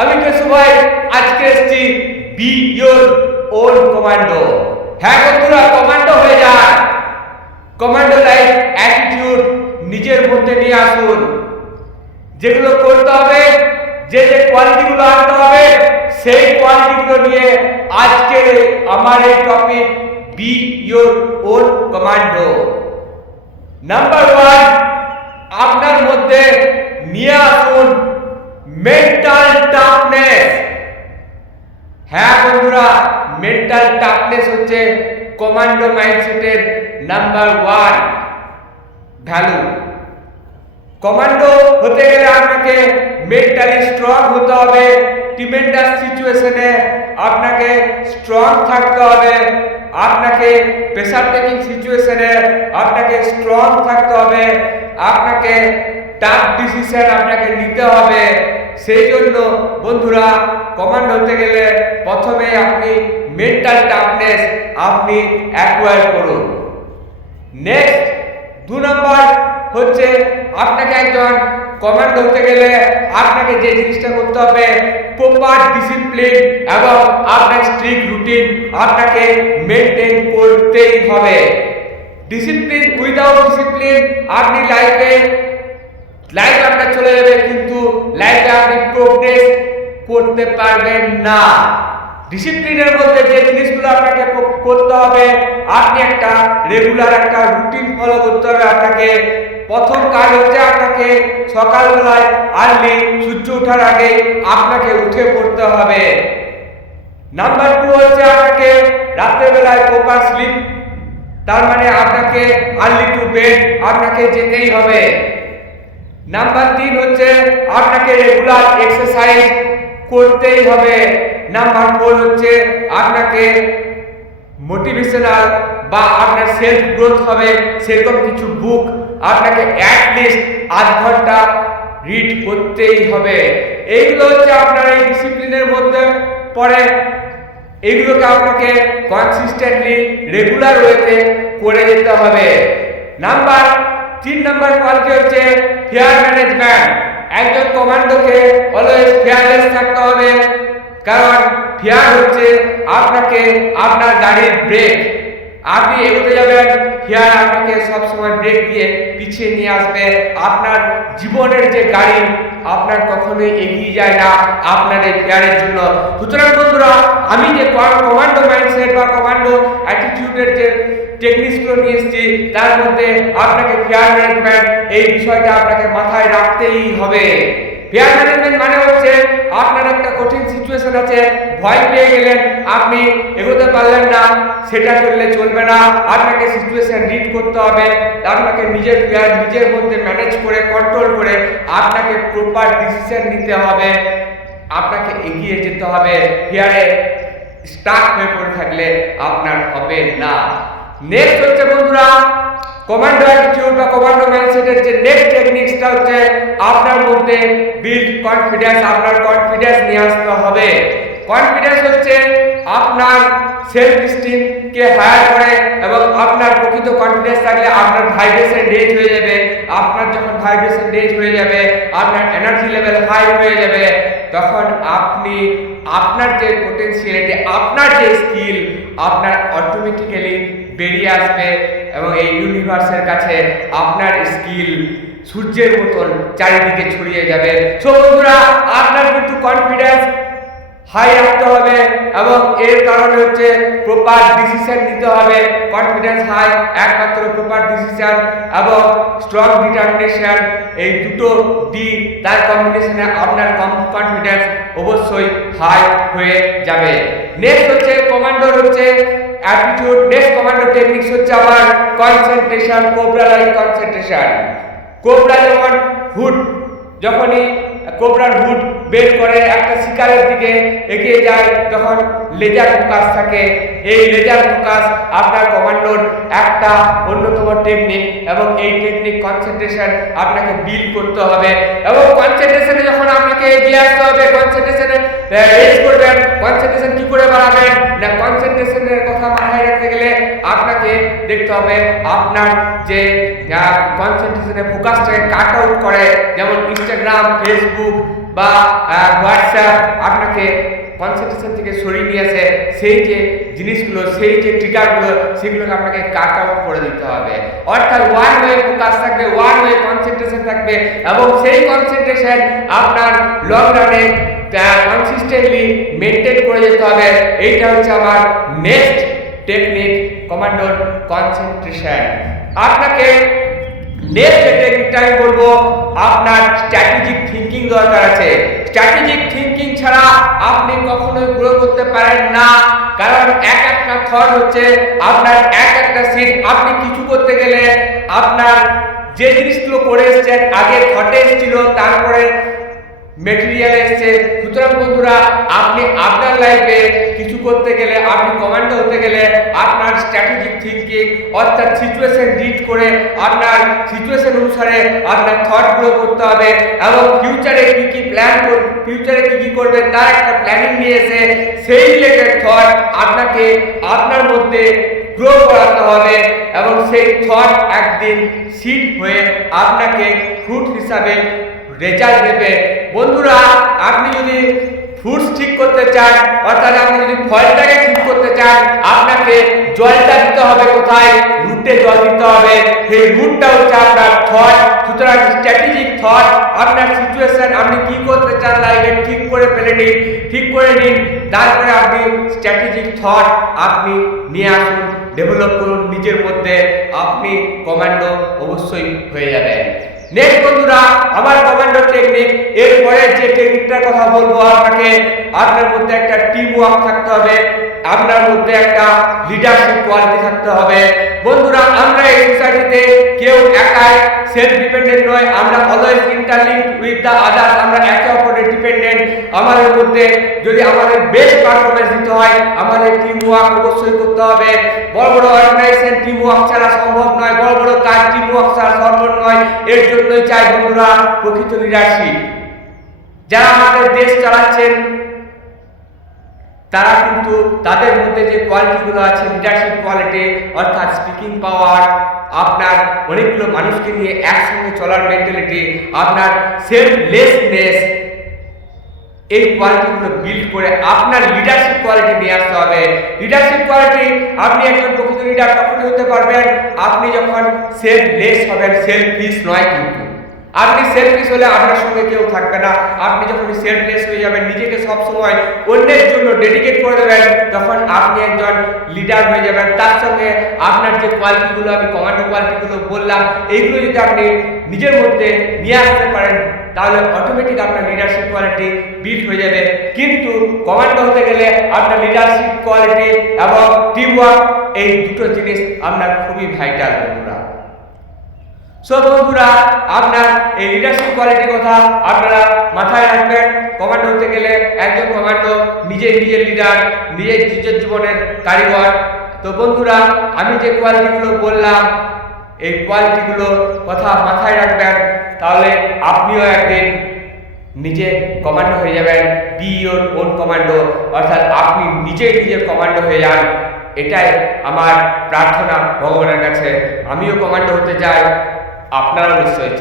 আমি কেশু ভাই আজকে এসেছি বি ইয়োর ওন কমান্ডো। হ্যাঁ বন্ধুরা, কমান্ডো হয়ে যান। কমান্ডো লাইক অ্যাটিটিউড নিজের মধ্যে নিয়ে আসুন। যেগুলো করতে হবে, যে কোয়ালিটিগুলো আনতে হবে, সেই কোয়ালিটিগুলো নিয়ে আজকে আমার এই topic B your own commando. Number 1, আপনার মধ্যে নিয়ে আসুন মেন্টাল টাফনেস। হ্যাঁ বন্ধুরা, মেন্টাল টাফনেস হচ্ছে কমান্ডো মাইন্ডসেটের নাম্বার 1 ভ্যালু। কমান্ডো হতে গেলে আপনাকে মেন্টালি স্ট্রং হতে হবে। ট্রিমেন্ডাস সিচুয়েশনে আপনাকে স্ট্রং থাকতে হবে। আপনাকে প্রেসার টেকিং সিচুয়েশনে আপনাকে স্ট্রং থাকতে হবে। আপনাকে টাফ ডিসিশন আপনাকে নিতে হবে। সেই জন্য বন্ধুরা, কমান্ড হতে গেলে প্রথমে আপনি মেন্টাল টাফনেস আপনি অ্যাকোয়ার করুন। নেক্সট 2 নম্বর হচ্ছে আপনাকে একজন কমান্ড হতে গেলে আপনাকে যে জিনিসটা করতে হবে, প্রপার ডিসিপ্লিন এবং আপনার স্ট্রিক্ট রুটিন আপনাকে মেনটেন করতেই হবে। ডিসিপ্লিন, উইদাউট ডিসিপ্লিন আপনি লাইফ আপনার চলে যাবে, কিন্তু লাইফে আপনি প্রোগ্রেস করতে পারবেন না। ডিসিপ্লিনের মধ্যে যে জিনিসগুলো আপনাকে করতে হবে, আপনি একটা রেগুলার একটা রুটিন ফলো করতে হবে। আপনাকে প্রথম কাজ হচ্ছে আপনাকে সকালবেলায় আর্লি সূর্য ওঠার আগে আপনাকে উঠে পড়তে হবে। নাম্বার 2 হচ্ছে আপনাকে রাত্রেবেলায় প্রপার স্লিপ, তার মানে আপনাকে আর্লি টু বেড আপনাকে যেতেই হবে। নাম্বার 3 হচ্ছে আপনাকে রেগুলার এক্সারসাইজ করতেই হবে। নাম্বার 4 হচ্ছে আপনাকে মোটিভেশনাল বা আপনার সেলফ গ্রোথ হবে সেরকম কিছু বুক আপনাকে অ্যাটলিস্ট 8 ঘন্টা রিড করতেই হবে। এইগুলো হচ্ছে আপনার এই ডিসিপ্লিনের মধ্যে পড়ে। এইগুলোকে আপনাকে কনসিস্টেন্টলি রেগুলার ওয়েতে করে যেতে হবে। নাম্বার 3 নম্বর কোয়ালিটি হচ্ছে ফেয়ার ম্যানেজমেন্ট। একজন কমান্ডোকে অলওয়েজ ফেয়ারলেস থাকতে হবে, কারণ ফেয়ার হচ্ছে আপনাকে আপনার গাড়ির ব্রেক। আপনি এগোতে যাবেন, ফেয়ার আপনাকে সবসময় ব্রেক দিয়ে পিছিয়ে নিয়ে আসবে। আপনার জীবনের যে গাড়ি আপনার কখনোই এগিয়ে যায় না আপনার এই ফেয়ারের জন্য। সুতরাং বন্ধুরা, আমি যে কমান্ডো মাইন্ডসেট বা কমান্ডো অ্যাটিটিউডের যে টেকনিকসগুলো নিয়ে এসেছি, তার মধ্যে আপনাকে ফেয়ার ম্যানেজমেন্ট এই বিষয়টা আপনাকে মাথায় রাখতেই হবে। ফেয়ার ম্যানেজমেন্ট মানে হচ্ছে আপনার একটা কঠিন সিচুয়েশন আছে, ভয় পেয়ে গেলেন, আপনি এগোতে পারলেন না, সেটা করলে চলবে না। আপনাকে সিচুয়েশন রিড করতে হবে। আপনাকে নিজের ফেয়ার নিজের মধ্যে ম্যানেজ করে কন্ট্রোল করে আপনাকে প্রপার ডিসিশন নিতে হবে। আপনাকে এগিয়ে যেতে হবে। ফেয়ারে স্টাক হয়ে পড়ে থাকলে আপনার হবে না। নেক্সট হচ্ছে বন্ধুরা, কমান্ডো অ্যাটিটিউড বা কমান্ডো মাইন্ডসেটের যে নেক্সট টেকনিকসটা হচ্ছে আপনার মধ্যে বিল্ড কনফিডেন্স। আপনার কনফিডেন্স নিয়ে আসতে হবে। কনফিডেন্স হচ্ছে আপনার সেলফ স্টিম কে হায়ার করে, এবং আপনার প্রকৃত কনফিডেন্স থাকলে আপনার ভাইব্রেশন রেজ হয়ে যাবে। আপনার যখন ভাইব্রেশন রেজ হয়ে যাবে, আপনার এনার্জি লেভেল হাই হয়ে যাবে, তখন আপনি আপনার যে পটেনশিয়ালিটি, আপনার যে স্কিল আপনার অটোমেটিক্যালি বেরিয়ে আসবে, এবং এই ইউনিভার্সের কাছে আপনার স্কিল সূর্যের মতন চারিদিকে ছড়িয়ে যাবে। সো বন্ধুরা, আপনার কিন্তু কনফিডেন্স হাই রাখতে হবে, এবং এর কারণে হচ্ছে প্রপার ডিসিশন নিতে হবে। কনফিডেন্স হাই, একমাত্র প্রপার ডিসিশন এবং স্ট্রং ডিটারমিনেশন, এই দুটো ডি তার কম্বিনেশনে আপনার কনফিডেন্স অবশ্যই হাই হয়ে যাবে। নেক্সট হচ্ছে কমান্ডোর হচ্ছে অ্যাটিটিউড। নেক্সট কমান্ডো টেকনিক্স হচ্ছে আমার concentration, cobra like concentration. Cobra যেমন হুড, যখনই কোবরার হুড বের করে একটা শিকারের দিকে এগিয়ে যায়, তখন লেজার ফোকাস থাকে। এই লেজার ফোকাস আপনার কমান্ডোর একটা অন্যতম টেকনিক, এবং এই টেকনিক কনসেন্ট্রেশন আপনাকে বিল্ড করতে হবে। এবং কনসেন্ট্রেশনে যখন আপনাকে এগিয়ে নিয়ে আসতে হবে, কনসেন্ট্রেশনে রেজ করবেন, কনসেন্ট্রেশন কি করে বাড়াবেন না, কনসেন্ট্রেশনের কথা মাথায় রাখতে গেলে আপনাকে দেখতে হবে আপনার যে কনসেন্ট্রেশনের ফোকাসটাকে কাট আউট করে, যেমন ইনস্টাগ্রাম, ফেসবুক বা হোয়াটসঅ্যাপ আপনাকে কনসেন্ট্রেশন থেকে সরিয়ে নিয়ে আসে, সেই যে জিনিসগুলো, সেই যে ট্রিগারগুলো, সেগুলোকে আপনাকে কাট আউট করে দিতে হবে। অর্থাৎ ওয়ান ওয়ে ফোকাস থাকবে, ওয়ান ওয়ে কনসেন্ট্রেশন থাকবে, এবং সেই কনসেন্ট্রেশন আপনার লং রানে কনসিস্টেন্টলি মেনটেন করে যেতে হবে। এইটা হচ্ছে আমার নেক্সট টেকনিক, কমান্ডোর কনসেন্ট্রেশন। আপনাকে নেক্সট টেকনিকটা আমি বলবো, আপনার স্ট্র্যাটেজিক থিঙ্কিং দরকার আছে। স্ট্র্যাটেজিক থিঙ্কিং ছাড়া আপনি কখনোই গ্রো করতে পারেন না, কারণ এক একটা থট হচ্ছে আপনার এক একটা সিন। আপনি কিছু করতে গেলে আপনার যে জিনিসগুলো করে এসেছেন, আগে থটে এসেছিল, তারপরে মেটেরিয়াল এসছে। সুতরাং বন্ধুরা, আপনি আপনার লাইফে কিছু করতে গেলে, আপনি কমান্ডো হতে গেলে আপনার স্ট্র্যাটেজিক থিঙ্কিং অর্থাৎ সিচুয়েশন রিড করে আপনার সিচুয়েশন অনুসারে আপনার থটগুলো করতে হবে, এবং ফিউচারে কি কি প্ল্যান করবে, ফিউচারে কি কি করবে তার একটা প্ল্যানিং নিয়ে এসে সেই রিলেটেড থট আপনাকে আপনার মধ্যে গ্রো করাতে হবে, এবং সেই থট একদিন সিড হয়ে আপনাকে ফ্রুট হিসাবে রেজাল্ট দেবে। বন্ধুরা, আপনি যদি ফ্রুটস ঠিক করতে চান, অর্থাৎ আপনি যদি ফলটাকে ঠিক করতে চান, আপনাকে জলটা দিতে হবে কোথায়? রুটে জল দিতে হবে। সেই রুটটা হচ্ছে আপনার থট। সুতরাং স্ট্র্যাটেজিক থট, আপনার সিচুয়েশন, আপনি কি করতে চান লাইফে ঠিক করে ফেলে নিন, ঠিক করে নিন, তারপরে আপনি স্ট্র্যাটেজিক থট আপনি নিয়ে আসুন, ডেভেলপ করুন নিজের মধ্যে, আপনি কমান্ডো অবশ্যই হয়ে যাবেন। নেক্সট বন্ধুরা, আমার কমান্ডো টেকনিক, এরপরে যে টেকনিকটার কথা বলবো আপনাকে, আপনার মধ্যে একটা টিম ওয়ার্ক থাকতে হবে, আপনার মধ্যে একটা লিডারশিপ কোয়ালিটি থাকতে হবে। বন্ধুরা, আমরা এই সোসাইটিতে কেউ একাই সেলফ ডিপেন্ডেন্ট নয়, আমরা always interlink with the others, আমরা একে অপরের ডিপেন্ডেন্ট। আমাদের মধ্যে যদি আমাদের বেস্ট পারফরমেন্স দিতে হয়, আমাদের টিম ওয়ার্ক অবশ্যই করতে হবে। বড় বড় অর্গানাইজেশন টিম ওয়ার্ক ছাড়া সম্ভব নয়, বড় বড় কাজ টিম ওয়ার্ক ছাড়া সম্ভব নয়। এর জন্যই চাই বন্ধুরা প্রকৃত লিডারশিপ। যারা আমাদের দেশ চালাচ্ছেন তারা কিন্তু তাদের মধ্যে যে কোয়ালিটিগুলো আছে, লিডারশিপ কোয়ালিটি অর্থাৎ স্পিকিং পাওয়ার, আপনার অনেকগুলো মানুষকে নিয়ে একসঙ্গে চলার মেন্টালিটি, আপনার সেলফলেসনেস, এই কোয়ালিটিগুলো বিল্ড করে আপনার লিডারশিপ কোয়ালিটি নিয়ে আসতে হবে। লিডারশিপ কোয়ালিটি, আপনি একজন প্রকৃত লিডার তখনই হতে পারবেন আপনি যখন সেলফলেস হবেন, সেলফিশ নয়। কিন্তু আপনি সেলফিশ হলে আপনার সঙ্গে কেউ থাকবে না। আপনি যখন সেলফলেস হয়ে যাবেন, নিজেকে সবসময় অন্যের জন্য ডেডিকেট করে দেবেন, তখন আপনি একজন লিডার হয়ে যাবেন। তার সঙ্গে আপনার যে কোয়ালিটিগুলো, আমি কমান্ডো কোয়ালিটিগুলো বললাম, এইগুলো যদি আপনি নিজের মধ্যে নিয়ে আসতে পারেন, তাহলে অটোমেটিক আপনার লিডারশিপ কোয়ালিটি বিল্ড হয়ে যাবে। কিন্তু কমান্ডো হতে গেলে আপনার লিডারশিপ কোয়ালিটি এবং টিম ওয়ার্ক, এই দুটো জিনিস আপনার খুবই ভাইটাল বন্ধুরা। সো বন্ধুরা, আপনার এই লিডারশিপ কোয়ালিটির কথা আপনারা মাথায় রাখবেন। কমান্ডো হতে গেলে একজন কমান্ডো নিজের লিডার, নিজের জীবনের কারিগর। তো বন্ধুরা, আমি যে কোয়ালিটিগুলো বললাম, এই কোয়ালিটিগুলোর কথা মাথায় রাখবেন, তাহলে আপনিও একদিন নিজে কমান্ডো হয়ে যাবেন। বি ইওর ওন কমান্ডো, অর্থাৎ আপনি নিজের কমান্ডো হয়ে যান। এটাই আমার প্রার্থনা ভগবানের কাছে। আমিও কমান্ডো হতে চাই, আপনারাও নিশ্চয়ই চাই।